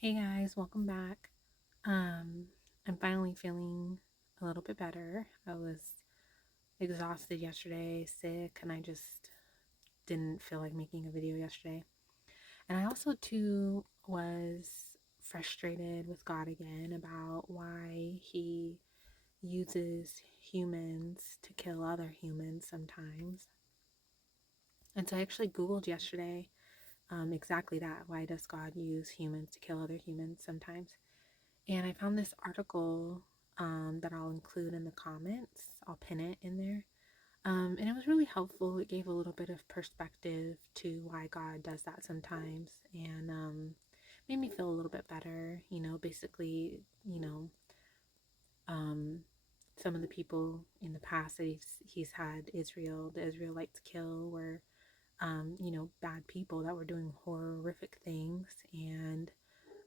Hey guys, welcome back. Um, I'm finally feeling a little bit better. I was exhausted yesterday, sick, and I just didn't feel like making a video yesterday. And I also too was frustrated with God again about why he uses humans to kill other humans sometimes. And so I actually Googled yesterday exactly that. Why does God use humans to kill other humans sometimes? And I found this article that I'll include in the comments. I'll pin it in there. And it was really helpful. It gave a little bit of perspective to why God does that sometimes and made me feel a little bit better. Basically, um, some of the people in the past that he's had the Israelites kill were, bad people that were doing horrific things. And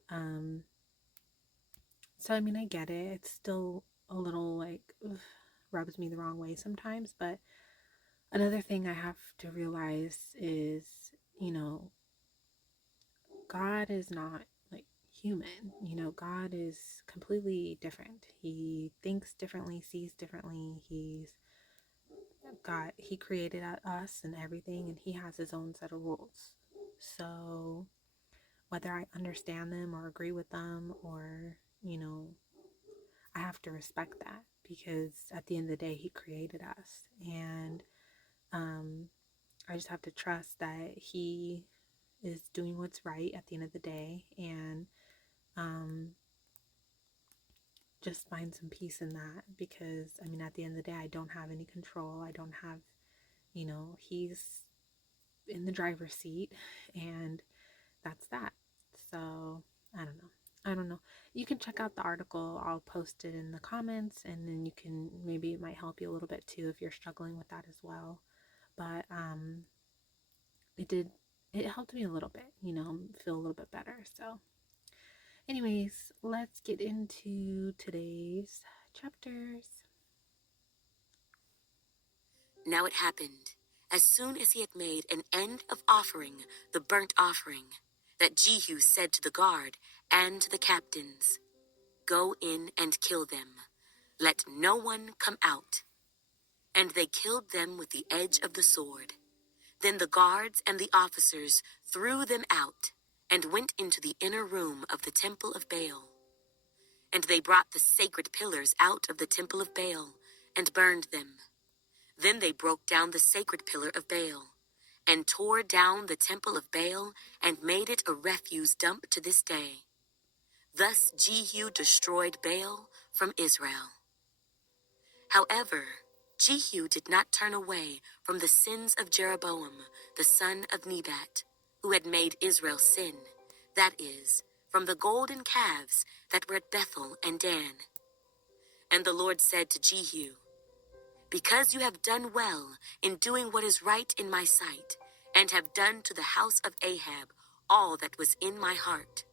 um, So, I mean, I get it. It's still a little like rubs me the wrong way sometimes. But another thing I have to realize is, you know, God is not like human. God is completely different. He thinks differently, sees differently. He created us and everything, and He has His own set of rules. So, whether I understand them or agree with them or, I have to respect that because at the end of the day, He created us. And um, I just have to trust that He is doing what's right at the end of the day and um, just find some peace in that because, I mean, at the end of the day, I don't have any control. I don't have, He's in the driver's seat and that's that. So I don't know. I don't know. You can check out the article. I'll post it in the comments and then you can maybe it might help you a little bit too if you're struggling with that as well. But it did it helped me a little bit, feel a little bit better. So anyways, let's get into today's chapters. Now it happened, as soon as he had made an end of offering the burnt offering, that Jehu said to the guard and to the captains, "Go in and kill them. Let no one come out." And they killed them with the edge of the sword. Then the guards and the officers threw them out and went into the inner room of the temple of Baal. And they brought the sacred pillars out of the temple of Baal and burned them. Then they broke down the sacred pillar of Baal and tore down the temple of Baal and made it a refuse dump to this day. Thus Jehu destroyed Baal from Israel. However, Jehu did not turn away from the sins of Jeroboam, the son of Nebat, who had made Israel sin, that is, from the golden calves that were at Bethel and Dan. And the Lord said to Jehu, "Because you have done well in doing what is right in my sight, and have done to the house of Ahab all that was in my heart,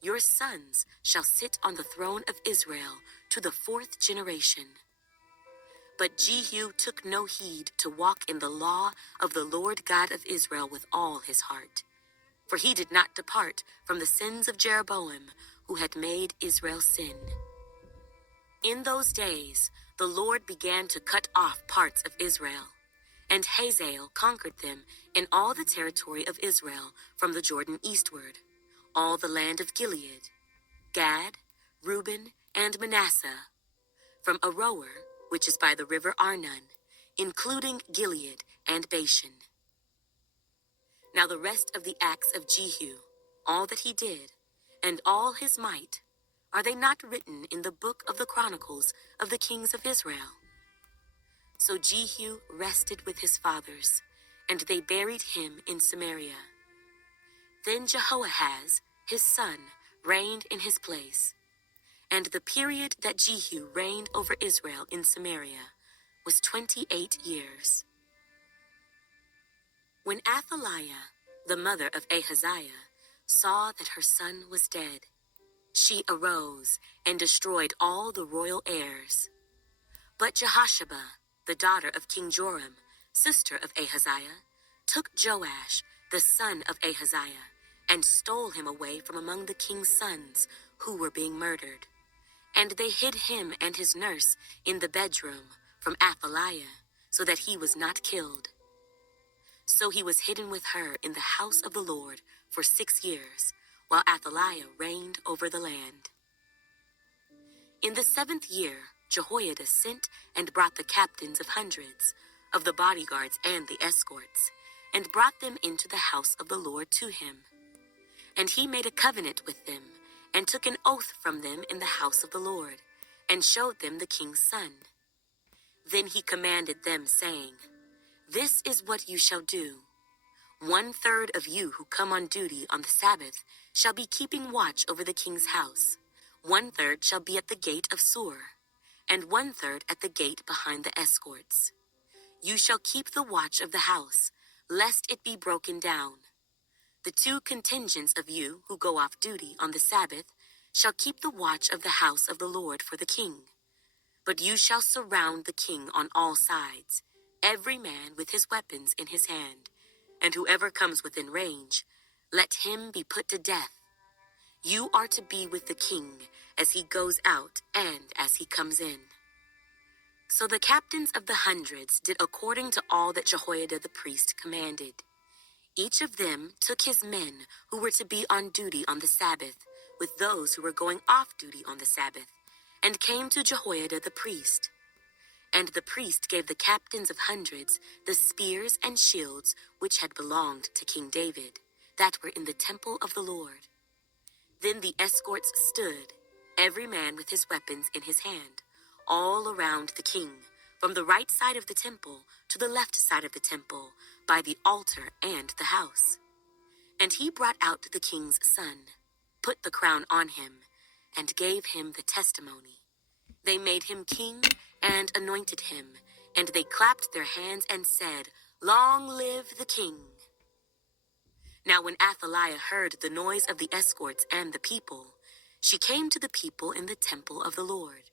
your sons shall sit on the throne of Israel to the fourth generation." But Jehu took no heed to walk in the law of the Lord God of Israel with all his heart, for he did not depart from the sins of Jeroboam, who had made Israel sin. In those days, the Lord began to cut off parts of Israel, and Hazael conquered them in all the territory of Israel from the Jordan eastward, all the land of Gilead, Gad, Reuben, and Manasseh, from Aroer, which is by the river Arnon, including Gilead and Bashan. Now the rest of the acts of Jehu, all that he did, and all his might, are they not written in the book of the Chronicles of the kings of Israel? So Jehu rested with his fathers, and they buried him in Samaria. Then Jehoahaz, his son, reigned in his place. And the period that Jehu reigned over Israel in Samaria was 28 years. When Athaliah, the mother of Ahaziah, saw that her son was dead, she arose and destroyed all the royal heirs. But Jehosheba, the daughter of King Joram, sister of Ahaziah, took Joash, the son of Ahaziah, and stole him away from among the king's sons who were being murdered. And they hid him and his nurse in the bedroom from Athaliah, so that he was not killed. So he was hidden with her in the house of the Lord for 6 years, while Athaliah reigned over the land. In the 7th year, Jehoiada sent and brought the captains of hundreds, of the bodyguards and the escorts, and brought them into the house of the Lord to him. And he made a covenant with them, and took an oath from them in the house of the Lord, and showed them the king's son. Then he commanded them, saying, "This is what you shall do. 1/3 of you who come on duty on the Sabbath shall be keeping watch over the king's house. 1/3 shall be at the gate of Sur, and 1/3 at the gate behind the escorts. You shall keep the watch of the house, lest it be broken down. The 2 contingents of you who go off duty on the Sabbath shall keep the watch of the house of the Lord for the king. But you shall surround the king on all sides, every man with his weapons in his hand, and whoever comes within range, let him be put to death. You are to be with the king as he goes out and as he comes in." So the captains of the hundreds did according to all that Jehoiada the priest commanded. Each of them took his men who were to be on duty on the Sabbath, with those who were going off duty on the Sabbath, and came to Jehoiada the priest. And the priest gave the captains of hundreds the spears and shields which had belonged to King David, that were in the temple of the Lord. Then the escorts stood, every man with his weapons in his hand, all around the king, from the right side of the temple to the left side of the temple, by the altar and the house. And he brought out the king's son, put the crown on him, and gave him the testimony. They made him king and anointed him, and they clapped their hands and said, "Long live the king." Now when Athaliah heard the noise of the escorts and the people, she came to the people in the temple of the Lord.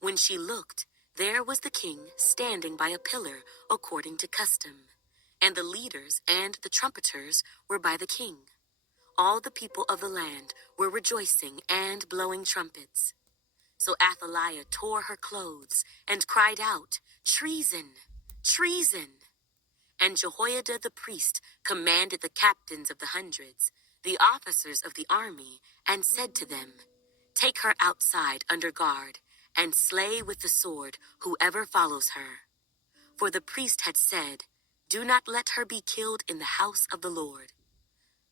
When she looked, there was the king standing by a pillar according to custom, and the leaders and the trumpeters were by the king. All the people of the land were rejoicing and blowing trumpets. So Athaliah tore her clothes and cried out, "Treason! Treason!" And Jehoiada the priest commanded the captains of the hundreds, the officers of the army, and said to them, "Take her outside under guard, and slay with the sword whoever follows her." For the priest had said, "Do not let her be killed in the house of the Lord."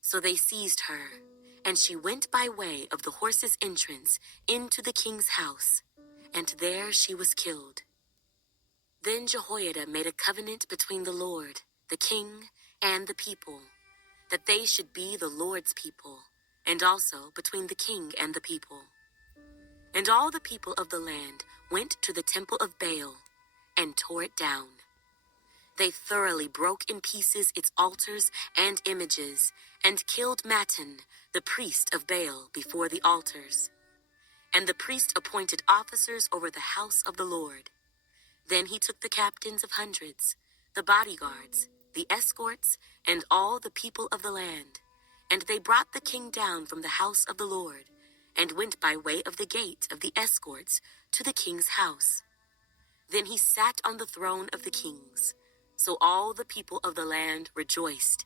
So they seized her, and she went by way of the horse's entrance into the king's house, and there she was killed. Then Jehoiada made a covenant between the Lord, the king, and the people, that they should be the Lord's people, and also between the king and the people. And all the people of the land went to the temple of Baal and tore it down. They thoroughly broke in pieces its altars and images, and killed Mattan, the priest of Baal, before the altars. And the priest appointed officers over the house of the Lord. Then he took the captains of hundreds, the bodyguards, the escorts, and all the people of the land, and they brought the king down from the house of the Lord, and went by way of the gate of the escorts to the king's house. Then he sat on the throne of the kings. So all the people of the land rejoiced,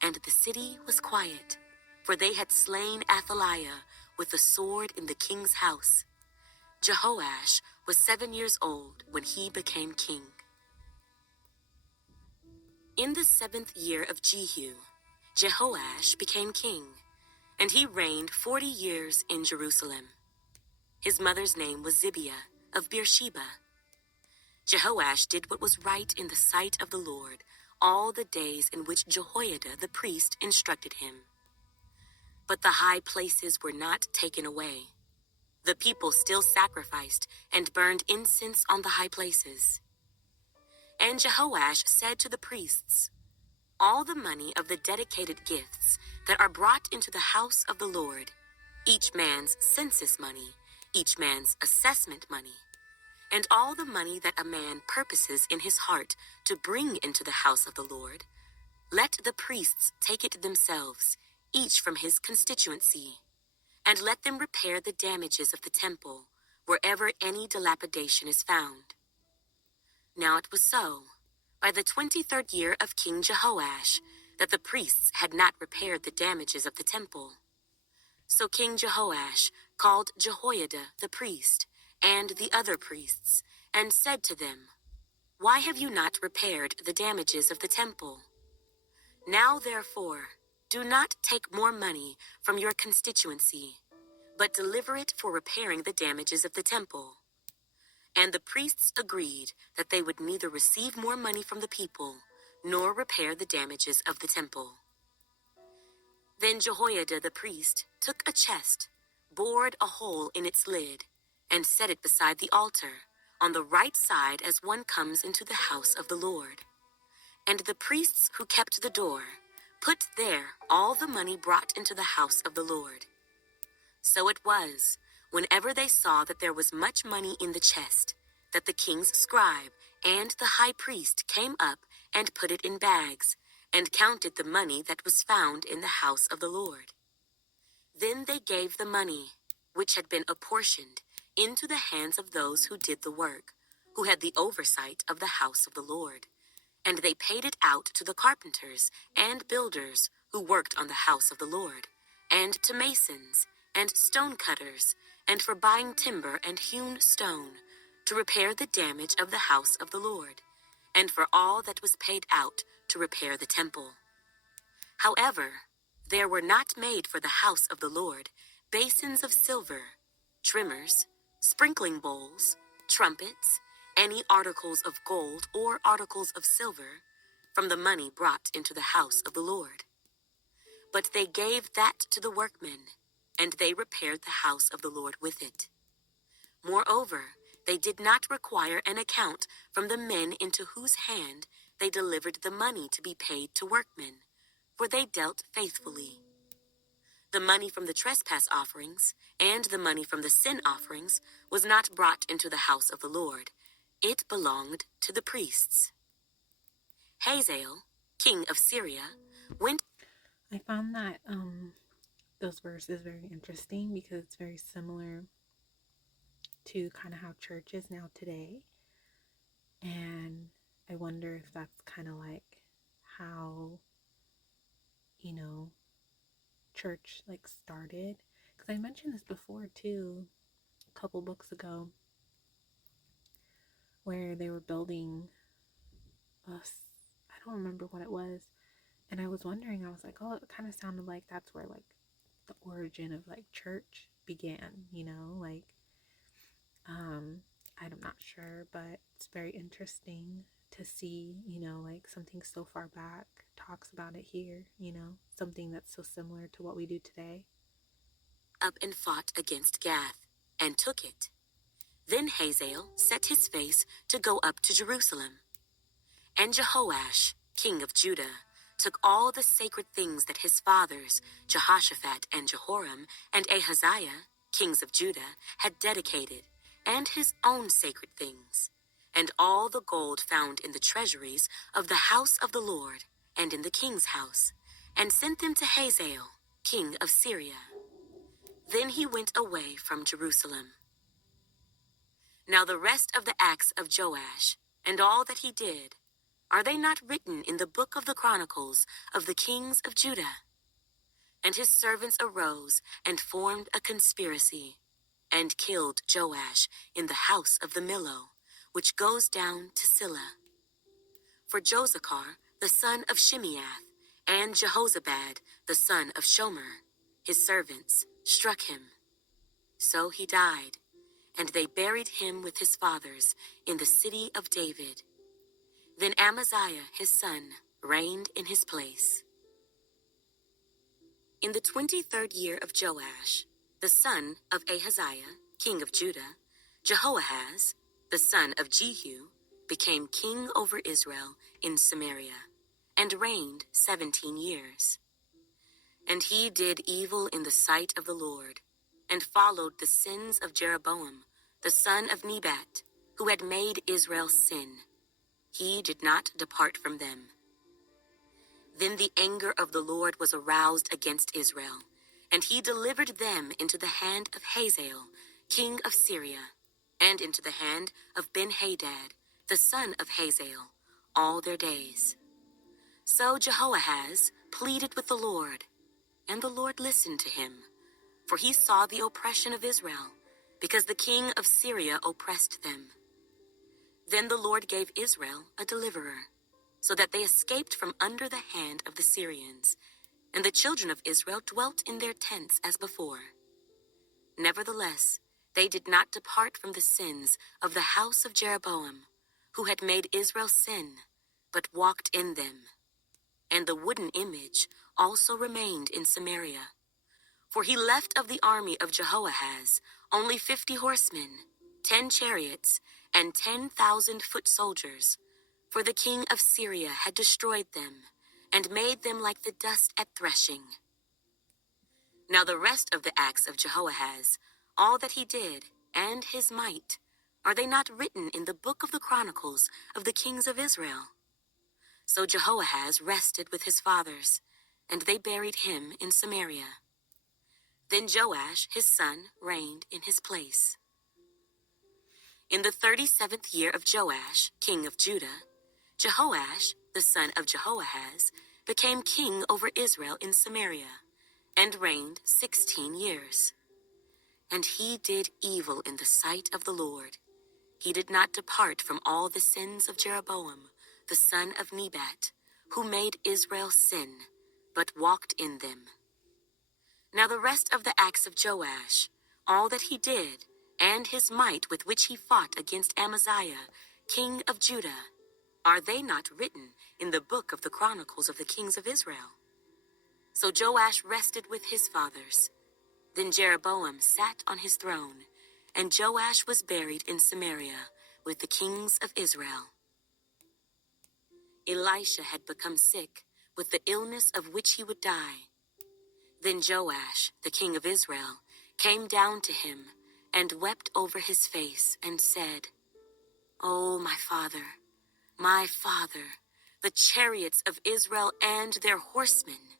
and the city was quiet, for they had slain Athaliah with the sword in the king's house. Jehoash was 7 years old when he became king. In the 7th year of Jehu, Jehoash became king, and he reigned 40 years in Jerusalem. His mother's name was Zibiah of Beersheba. Jehoash did what was right in the sight of the Lord all the days in which Jehoiada the priest instructed him. But the high places were not taken away. The people still sacrificed and burned incense on the high places. And Jehoash said to the priests, "All the money of the dedicated gifts that are brought into the house of the Lord, each man's census money, each man's assessment money, and all the money that a man purposes in his heart to bring into the house of the Lord, let the priests take it themselves, each from his constituency, and let them repair the damages of the temple wherever any dilapidation is found. Now it was so, by the 23rd year of King Jehoash, that the priests had not repaired the damages of the temple. So King Jehoash called Jehoiada the priest and the other priests, and said to them, "Why have you not repaired the damages of the temple? Now therefore, do not take more money from your constituency, but deliver it for repairing the damages of the temple." And the priests agreed that they would neither receive more money from the people, nor repair the damages of the temple. Then Jehoiada the priest took a chest, bored a hole in its lid, and set it beside the altar, on the right side as one comes into the house of the Lord. And the priests who kept the door put there all the money brought into the house of the Lord. So it was, whenever they saw that there was much money in the chest, that the king's scribe and the high priest came up and put it in bags, and counted the money that was found in the house of the Lord. Then they gave the money, which had been apportioned, into the hands of those who did the work, who had the oversight of the house of the Lord. And they paid it out to the carpenters and builders who worked on the house of the Lord, and to masons and stone cutters, and for buying timber and hewn stone, to repair the damage of the house of the Lord, and for all that was paid out to repair the temple. However, there were not made for the house of the Lord basins of silver, trimmers, sprinkling bowls, trumpets, any articles of gold or articles of silver, from the money brought into the house of the Lord. But they gave that to the workmen, and they repaired the house of the Lord with it. Moreover, they did not require an account from the men into whose hand they delivered the money to be paid to workmen, for they dealt faithfully. The money from the trespass offerings and the money from the sin offerings was not brought into the house of the Lord. It belonged to the priests. Hazael, king of Syria, went. I found that those verses very interesting because it's very similar to kind of how church is now today. And I wonder if that's kind of like how, church like started. Because I mentioned this before too, a couple books ago, where they were building us. I don't remember what it was. And I was wondering, I was like, oh, it kind of sounded like that's where like the origin of like church began, I'm not sure, but it's very interesting to see, like something so far back talks about it here, something that's so similar to what we do today. Up and fought against Gath, and took it. Then Hazael set his face to go up to Jerusalem. And Jehoash, king of Judah, took all the sacred things that his fathers, Jehoshaphat and Jehoram, and Ahaziah, kings of Judah, had dedicated, and his own sacred things, and all the gold found in the treasuries of the house of the Lord, and in the king's house, and sent them to Hazael, king of Syria. Then he went away from Jerusalem. Now the rest of the acts of Joash, and all that he did, are they not written in the book of the Chronicles of the kings of Judah? And his servants arose and formed a conspiracy, and killed Joash in the house of the Millo, which goes down to Silla. For Josachar, the son of Shimeath, and Jehozabad, the son of Shomer, his servants, struck him. So he died, and they buried him with his fathers in the city of David. Then Amaziah, his son, reigned in his place. In the 23rd year of Joash, the son of Ahaziah, king of Judah, Jehoahaz, the son of Jehu, became king over Israel in Samaria, and reigned 17 years. And he did evil in the sight of the Lord, and followed the sins of Jeroboam, the son of Nebat, who had made Israel sin. He did not depart from them. Then the anger of the Lord was aroused against Israel, and he delivered them into the hand of Hazael, king of Syria, and into the hand of Ben-Hadad, the son of Hazael, all their days. So Jehoahaz pleaded with the Lord, and the Lord listened to him, for he saw the oppression of Israel, because the king of Syria oppressed them. Then the Lord gave Israel a deliverer, so that they escaped from under the hand of the Syrians, and the children of Israel dwelt in their tents as before. Nevertheless, they did not depart from the sins of the house of Jeroboam, who had made Israel sin, but walked in them. And the wooden image also remained in Samaria. For he left of the army of Jehoahaz only 50 horsemen, 10 chariots, and 10,000 foot soldiers, for the king of Syria had destroyed them, and made them like the dust at threshing. Now the rest of the acts of Jehoahaz, all that he did, and his might, are they not written in the book of the Chronicles of the kings of Israel? So Jehoahaz rested with his fathers, and they buried him in Samaria. Then Joash his son reigned in his place. In the 37th year of Joash, king of Judah, Jehoash, the son of Jehoahaz, became king over Israel in Samaria, and reigned 16 years. And he did evil in the sight of the Lord. He did not depart from all the sins of Jeroboam, the son of Nebat, who made Israel sin, but walked in them. Now the rest of the acts of Joash, all that he did, and his might with which he fought against Amaziah, king of Judah, are they not written in the book of the Chronicles of the kings of Israel? So Joash rested with his fathers. Then Jeroboam sat on his throne, and Joash was buried in Samaria with the kings of Israel. Elisha had become sick with the illness of which he would die. Then Joash, the king of Israel, came down to him and wept over his face and said, "O my father, the chariots of Israel and their horsemen."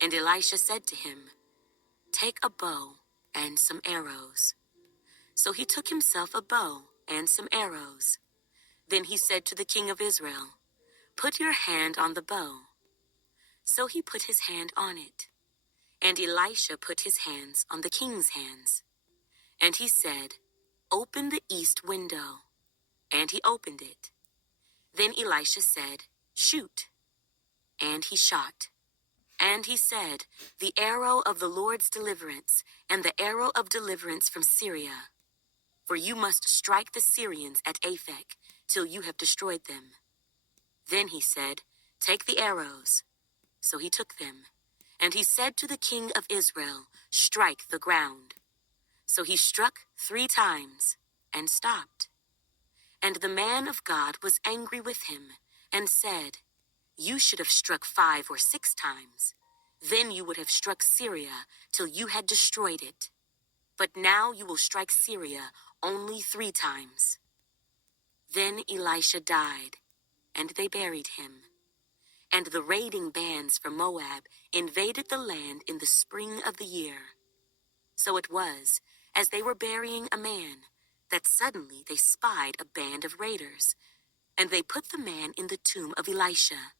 And Elisha said to him, "Take a bow and some arrows." So he took himself a bow and some arrows. Then he said to the king of Israel, "Put your hand on the bow." So he put his hand on it. And Elisha put his hands on the king's hands. And he said, "Open the east window." And he opened it. Then Elisha said, "Shoot." And he shot. And he said, "The arrow of the Lord's deliverance, and the arrow of deliverance from Syria. For you must strike the Syrians at Aphek, till you have destroyed them." Then he said, "Take the arrows." So he took them. And he said to the king of Israel, "Strike the ground." So he struck 3 times, and stopped. And the man of God was angry with him, and said, "You should have struck 5 or 6 times. Then you would have struck Syria till you had destroyed it. But now you will strike Syria only 3 times." Then Elisha died, and they buried him. And the raiding bands from Moab invaded the land in the spring of the year. So it was, as they were burying a man, that suddenly they spied a band of raiders, and they put the man in the tomb of Elisha.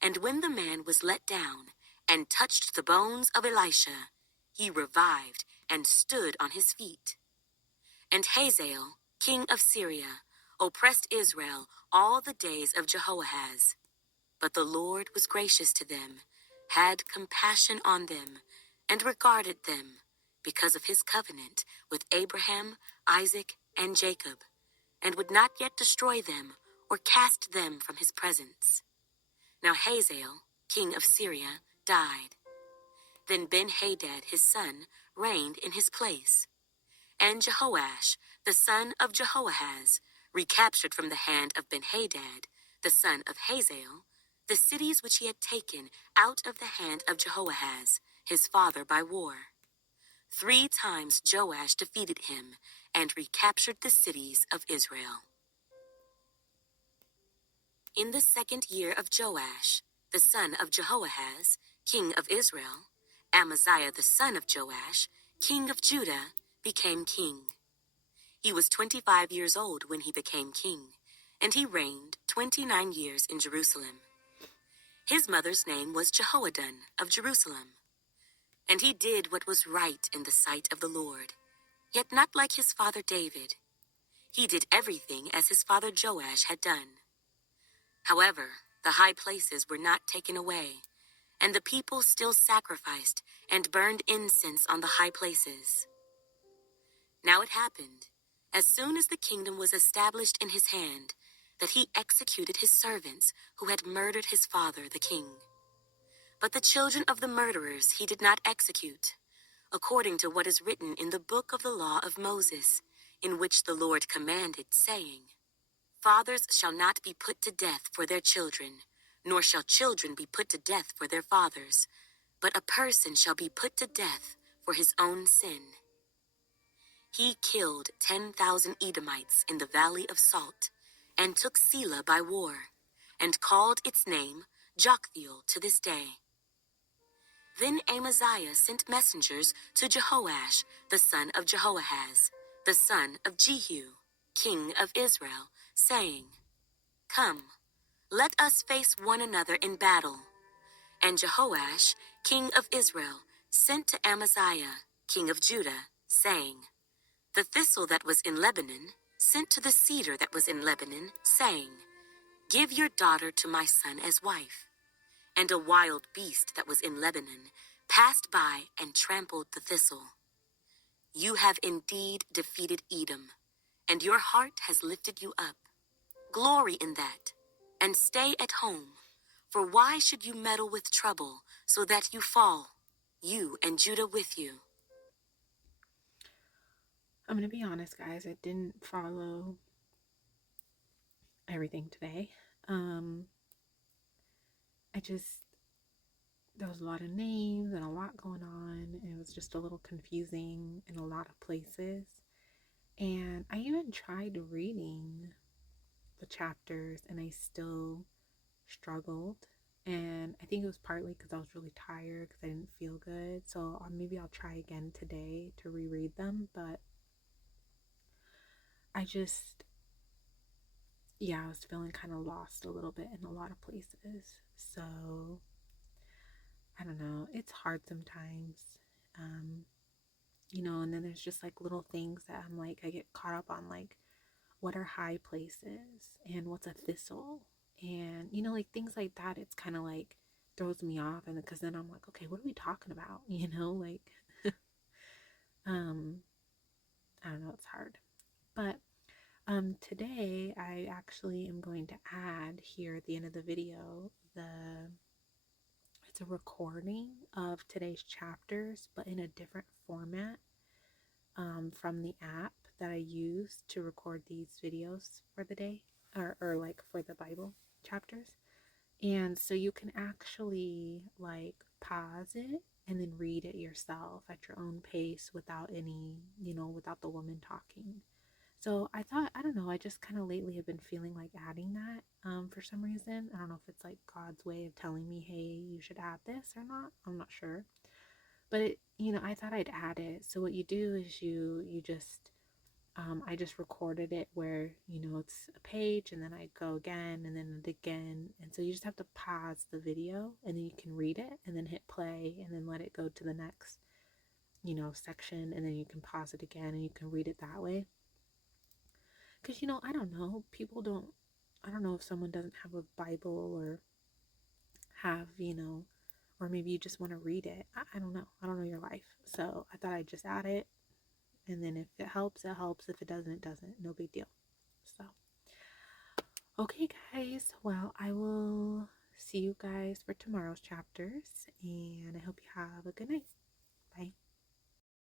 And when the man was let down and touched the bones of Elisha, he revived and stood on his feet. And Hazael, king of Syria, oppressed Israel all the days of Jehoahaz. But the Lord was gracious to them, had compassion on them, and regarded them, because of his covenant with Abraham, Isaac, and Jacob, and would not yet destroy them or cast them from his presence. Now Hazael, king of Syria, died. Then Ben-Hadad his son reigned in his place. And Jehoash, the son of Jehoahaz, recaptured from the hand of Ben-Hadad, the son of Hazael, the cities which he had taken out of the hand of Jehoahaz, his father, by war. 3 times Joash defeated him and recaptured the cities of Israel. In the 2nd year of Joash, the son of Jehoahaz, king of Israel, Amaziah the son of Joash, king of Judah, became king. He was 25 years old when he became king, and he reigned 29 years in Jerusalem. His mother's name was Jehoaddin of Jerusalem. And he did what was right in the sight of the Lord, yet not like his father David. He did everything as his father Joash had done. However, the high places were not taken away, and the people still sacrificed and burned incense on the high places. Now it happened, as soon as the kingdom was established in his hand, that he executed his servants who had murdered his father the king. But the children of the murderers he did not execute, according to what is written in the book of the law of Moses, in which the Lord commanded, saying, Fathers shall not be put to death for their children, nor shall children be put to death for their fathers, but a person shall be put to death for his own sin. He killed 10,000 Edomites in the valley of Salt, and took Selah by war, and called its name Joktheel to this day. Then Amaziah sent messengers to Jehoash, the son of Jehoahaz, the son of Jehu, king of Israel, saying, Come, let us face one another in battle. And Jehoash, king of Israel, sent to Amaziah, king of Judah, saying, The thistle that was in Lebanon sent to the cedar that was in Lebanon, saying, Give your daughter to my son as wife. And a wild beast that was in Lebanon passed by and trampled the thistle. You have indeed defeated Edom, and your heart has lifted you up. Glory in that, and stay at home, for why should you meddle with trouble so that you fall, you and Judah with you? I'm going to be honest, guys, I didn't follow everything today. There was a lot of names and a lot going on. It was just a little confusing in a lot of places. And I even tried reading the chapters and I still struggled. And I think it was partly because I was really tired because I didn't feel good. So maybe I'll try again today to reread them. But I was feeling kind of lost a little bit in a lot of places. So I don't know. It's hard sometimes. And then there's just like little things that I'm like, I get caught up on, like, what are high places and what's a thistle? And, like things like that, it's kind of like throws me off. And because then I'm like, okay, what are we talking about? I don't know, it's hard. But today I actually am going to add here at the end of the video it's a recording of today's chapters, but in a different format from the app that I use to record these videos for the day or like for the Bible chapters. And so you can actually like pause it and then read it yourself at your own pace without any, without the woman talking. So I thought, I don't know, I just kind of lately have been feeling like adding that for some reason. I don't know if it's like God's way of telling me, hey, you should add this or not. I'm not sure. But I thought I'd add it. So what you do is you just, I just recorded it where, it's a page and then I go again and then again. And so you just have to pause the video and then you can read it and then hit play and then let it go to the next, section. And then you can pause it again and you can read it that way. Because, I don't know, I don't know if someone doesn't have a Bible or have, or maybe you just want to read it. I don't know. I don't know your life. So I thought I'd just add it. And then if it helps, it helps. If it doesn't, it doesn't. No big deal. So, okay, guys. Well, I will see you guys for tomorrow's chapters. And I hope you have a good night. Bye.